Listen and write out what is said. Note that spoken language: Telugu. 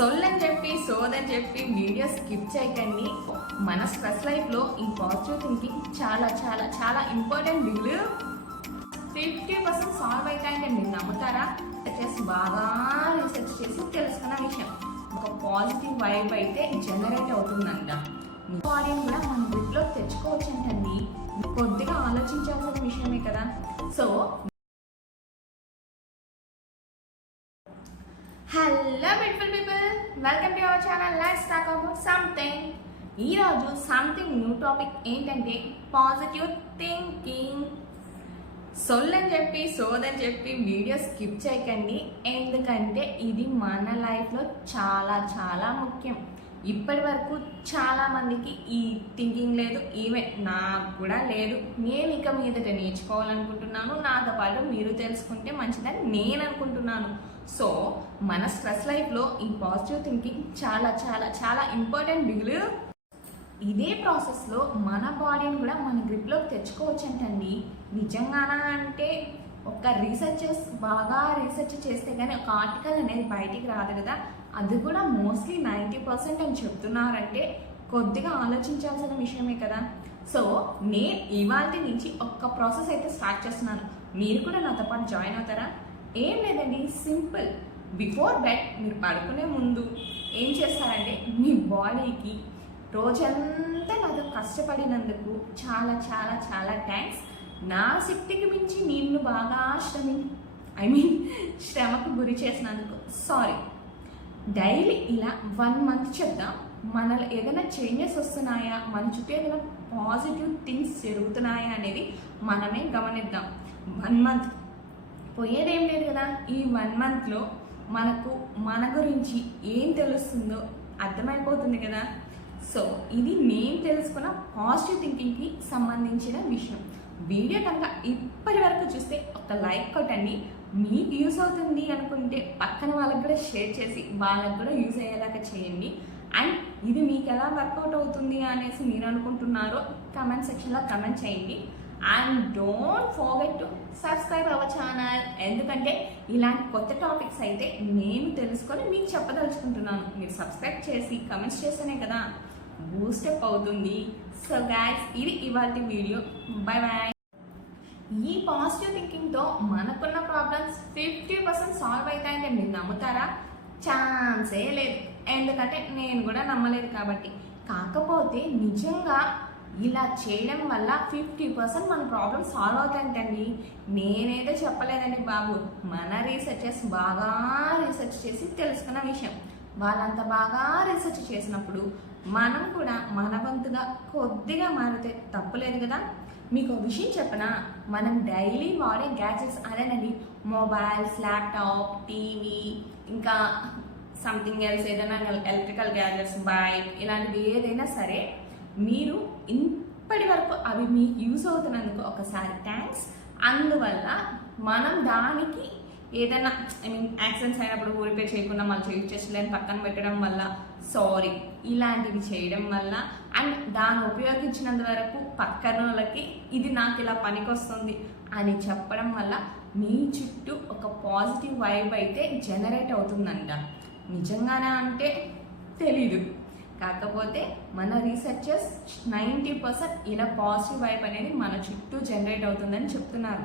సొల్లని చెప్పి సోదని చెప్పి వీడియో స్కిప్ చేయకండి. మన స్ట్రెస్ లైఫ్లో ఈ పాజిటివ్ థింకింగ్ చాలా చాలా చాలా important bill. Fifty percent solve అవుతాయంటే మీరు నమ్ముతారా? చేసి బాగా రీసెర్చ్ చేసి తెలుసుకున్న విషయం. ఒక పాజిటివ్ వైబ్ అయితే జనరేట్ అవుతుందంట. ఇంపార్టెంట్ బాడీని కూడా మన గ్రిప్లో తెచ్చుకోవచ్చంటండి. కొద్దిగా ఆలోచించాల్సిన విషయమే కదా. So hello beautiful people welcome to our channel let's talk about something ఈరోజు సంథింగ్ న్యూ టాపిక్ ఏంటంటే పాజిటివ్ థింకింగ్ సొల్లని చెప్పి సోదని చెప్పి వీడియో స్కిప్ చేయకండి. ఎందుకంటే ఇది మన లైఫ్లో చాలా చాలా ముఖ్యం. ఇప్పటి వరకు చాలా మందికి ఈ థింకింగ్ లేదు ఈమె నాకు కూడా లేదు. నేను ఇక మీదట నేర్చుకోవాలనుకుంటున్నాను. నాతో పాటు మీరు తెలుసుకుంటే మంచిదని నేను అనుకుంటున్నాను. సో మన స్ట్రెస్ లైఫ్లో ఈ పాజిటివ్ థింకింగ్ చాలా చాలా చాలా ఇంపార్టెంట్ బిగులు ఇదే ప్రాసెస్లో మన బాడీని కూడా మన గ్రిప్లోకి తెచ్చుకోవచ్చంటండి. నిజంగానా అంటే ఒక రీసెర్చర్స్ బాగా రీసెర్చ్ చేస్తే కానీ ఒక ఆర్టికల్ అనేది బయటికి రాదు కదా. అది కూడా మోస్ట్లీ నైంటీ పర్సెంట్ అని చెప్తున్నారంటే కొద్దిగా ఆలోచించాల్సిన విషయమే కదా. సో నేను ఇవాళ నుంచి ఒక్క ప్రాసెస్ అయితే స్టార్ట్ చేస్తున్నాను. మీరు కూడా నాతో పాటు జాయిన్ అవుతారా? ఏం లేదండి సింపుల్ బిఫోర్ బెడ్ మీరు పడుకునే ముందు ఏం చేస్తారంటే మీ బాడీకి రోజంతా నాతో కష్టపడినందుకు చాలా చాలా చాలా థ్యాంక్స్ నా శక్తికి మించి నిన్ను బాగా శ్రమి ఐ మీన్ శ్రమకు గురి చేసినందుకు. సారీ డైలీ ఇలా వన్ మంత్ చెప్దాం మనలో ఏదైనా చేంజెస్ వస్తున్నాయా? మన చుట్టూ ఏదైనా పాజిటివ్ థింగ్స్ జరుగుతున్నాయా అనేది మనమే గమనిద్దాం. వన్ మంత్ పోయేదేం లేదు కదా? ఈ వన్ మంత్లో మనకు మన గురించి ఏం తెలుస్తుందో అర్థమైపోతుంది కదా? సో ఇది నేను తెలుసుకున్న పాజిటివ్ థింకింగ్కి సంబంధించిన విషయం. వీడియో కనుక ఇప్పటి వరకు చూస్తే ఒక లైక్ కొట్టండి. మీకు యూస్ అవుతుంది అనుకుంటే పక్కన వాళ్ళకి కూడా షేర్ చేసి వాళ్ళకి కూడా యూజ్ అయ్యేలాగా చేయండి. అండ్ ఇది మీకు ఎలా వర్కౌట్ అవుతుంది అనేసి మీరు అనుకుంటున్నారో కమెంట్ సెక్షన్లో కమెంట్ చేయండి. And don't forget to subscribe our channel ఎందుకంటే ఇలాంటి కొత్త టాపిక్స్ అయితే నేను తెలుసుకొని మీకు చెప్పదలుచుకుంటున్నాను. మీరు సబ్స్క్రైబ్ చేసి కమెంట్స్ చేస్తేనే కదా. బూస్టప్ అవుతుంది. సో గాయస్ ఇది ఇవాళ వీడియో బాయ్ బాయ్ ఈ పాజిటివ్ థింకింగ్తో మనకున్న ప్రాబ్లమ్స్ ఫిఫ్టీ పర్సెంట్ సాల్వ్ అవుతాయంటే మీరు నమ్ముతారా? ఛాన్సే లేదు. ఎందుకంటే నేను కూడా నమ్మలేదు కాబట్టి. కాకపోతే నిజంగా ఇలా చేయడం వల్ల ఫిఫ్టీ పర్సెంట్ మన ప్రాబ్లమ్ సాల్వ్ అవుతాయంటండి నేనైతే చెప్పలేదండి బాబు. మన రీసెర్చర్స్ బాగా రీసెర్చ్ చేసి తెలుసుకున్న విషయం. వాళ్ళంత బాగా రీసెర్చ్ చేసినప్పుడు మనం కూడా మన వంతుగా కొద్దిగా మారితే తప్పులేదు కదా? మీకు విషయం చెప్పనా? మనం డైలీ వాడే గ్యాజెట్స్ అదేనండి మొబైల్స్ ల్యాప్టాప్ టీవీ ఇంకా సంథింగ్ ఎల్స్ ఏదైనా ఎలక్ట్రికల్ గ్యాజెట్స్ బైక్ ఇలాంటివి ఏదైనా సరే మీరు ఇప్పటి వరకు అవి మీకు యూస్ అవుతున్నందుకు ఒకసారి థ్యాంక్స్ అందువల్ల మనం దానికి ఏదైనా ఐ మీన్ యాక్సిడెంట్స్ అయినప్పుడు రిపేర్ చేయకుండా మళ్ళీ యూజ్ చేసలేని పక్కన పెట్టడం వల్ల సారీ ఇలాంటివి చేయడం వల్ల అండ్ దాన్ని ఉపయోగించినంత వరకు పక్కన వాళ్ళకి ఇది నాకు ఇలా పనికొస్తుంది అని చెప్పడం వల్ల మీ చుట్టూ ఒక పాజిటివ్ వైబ్ అయితే జనరేట్ అవుతుందంట. నిజంగానే అంటే తెలీదు. కాకపోతే మన రీసెర్చర్స్ నైంటీ పర్సెంట్ ఇలా పాజిటివ్ వైబ్ అనేది మన చుట్టూ జనరేట్ అవుతుందని చెప్తున్నారు.